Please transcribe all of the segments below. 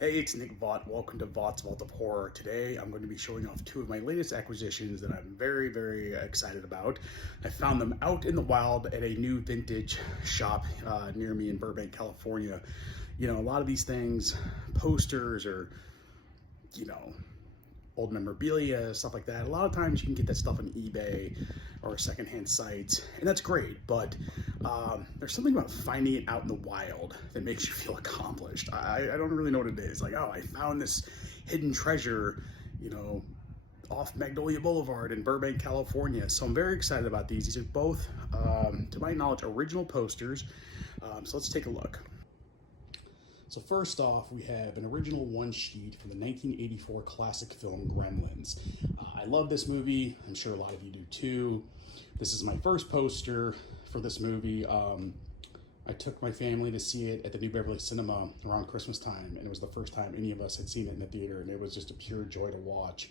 Hey, it's Nick Vaught. Welcome to Vaught's Vault of Horror. Today, I'm going to be showing off two of my latest acquisitions that I'm very excited about. I found them out in the wild at a new vintage shop near me in Burbank, California. You know, a lot of these things, posters or, you know, old memorabilia, stuff like that. A lot of times you can get that stuff on eBay or secondhand sites, and that's great, but there's something about finding it out in the wild that makes you feel accomplished. I don't really know what it is. Like, oh, I found this hidden treasure, you know, off Magnolia Boulevard in Burbank, California. So I'm very excited about these. These are both, to my knowledge, original posters. So let's take a look. So first off, we have an original one sheet from the 1984 classic film Gremlins. I love this movie. I'm sure a lot of you do too. This is my first poster for this movie. I took my family to see it at the New Beverly Cinema around Christmas time, and it was the first time any of us had seen it in the theater, and it was just a pure joy to watch.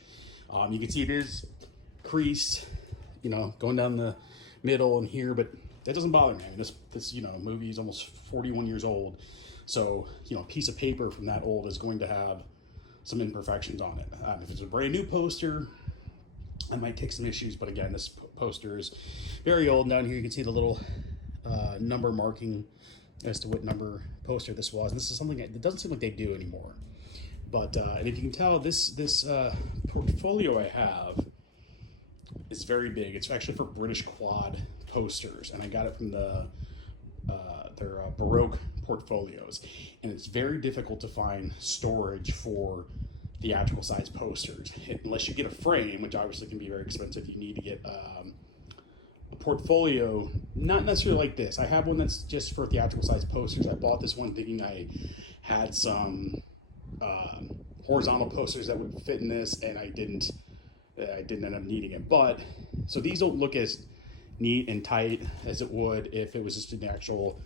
You can see it is creased, you know, going down the middle and here, but that doesn't bother me. I mean, this you know, movie is almost 41 years old. So, you know, a piece of paper from that old is going to have some imperfections on it. If it's a brand new poster, I might take some issues, but again, this poster is very old. Down here you can see the little number marking as to what number poster this was. And this is something that doesn't seem like they do anymore. But, and if you can tell, this portfolio I have is very big. It's actually for British Quad posters, and I got it from their Baroque portfolios, and it's very difficult to find storage for theatrical size posters unless you get a frame, which obviously can be very expensive. You need to get a portfolio, not necessarily like this. I have one that's just for theatrical size posters. I bought this one thinking I had some horizontal posters that would fit in this, and I didn't end up needing it. But so these don't look as neat and tight as it would if it was just an actual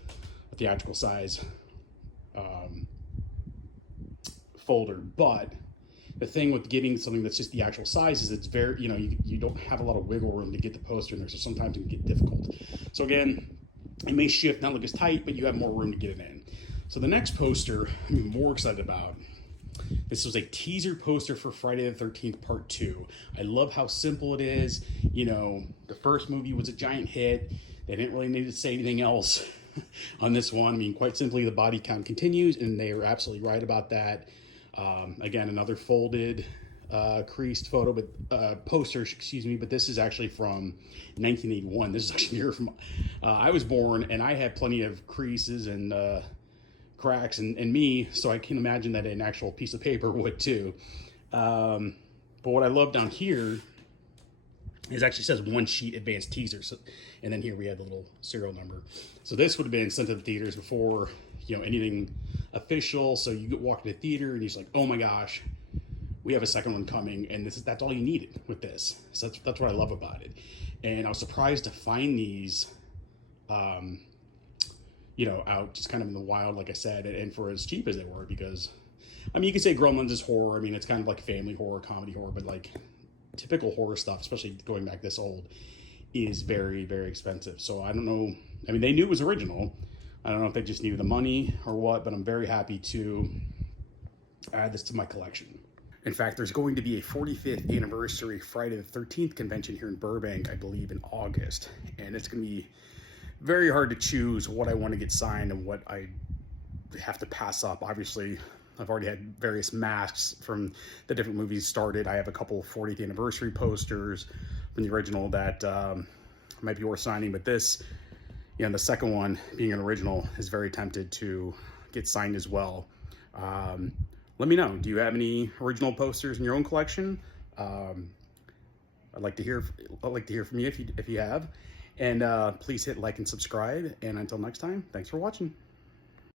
theatrical size folder. But the thing with getting something that's just the actual size is it's very, you know, you don't have a lot of wiggle room to get the poster in there, so sometimes it can get difficult. So again, it may shift, not look as tight, but you have more room to get it in. So the next poster I'm more excited about. This was a teaser poster for Friday the 13th Part 2. I love how simple it is. You know, the first movie was a giant hit. They didn't really need to say anything else on this one. I mean, quite simply, the body count continues, and they are absolutely right about that. Again, another folded, creased photo, but poster, excuse me, but this is actually from 1981. This is actually here from, I was born, and I had plenty of creases and cracks and me, so I can imagine that an actual piece of paper would too. But what I love down here is actually says one sheet advanced teaser. So, and then here we have the little serial number. So this would have been sent to the theaters before, you know, anything official. So you walk into the theater and you're just like, oh my gosh, we have a second one coming, and that's all you needed with this. So that's what I love about it. And I was surprised to find these you know, out just kind of in the wild, like I said, and for as cheap as they were, because, I mean, you could say Gremlins is horror. I mean, it's kind of like family horror, comedy horror, but like typical horror stuff, especially going back this old, is very expensive. So I don't know. I mean, they knew it was original. I don't know if they just needed the money or what, but I'm very happy to add this to my collection. In fact, there's going to be a 45th anniversary Friday the 13th convention here in Burbank, I believe in August, and it's going to be very hard to choose what I want to get signed and what I have to pass up. Obviously, I've already had various masks from the different movies started. I have a couple 40th anniversary posters from the original that might be worth signing, but this, you know, the second one being an original is very tempted to get signed as well. Let me know, do you have any original posters in your own collection? I'd like to hear from you if you have. And please hit like and subscribe. And until next time, thanks for watching.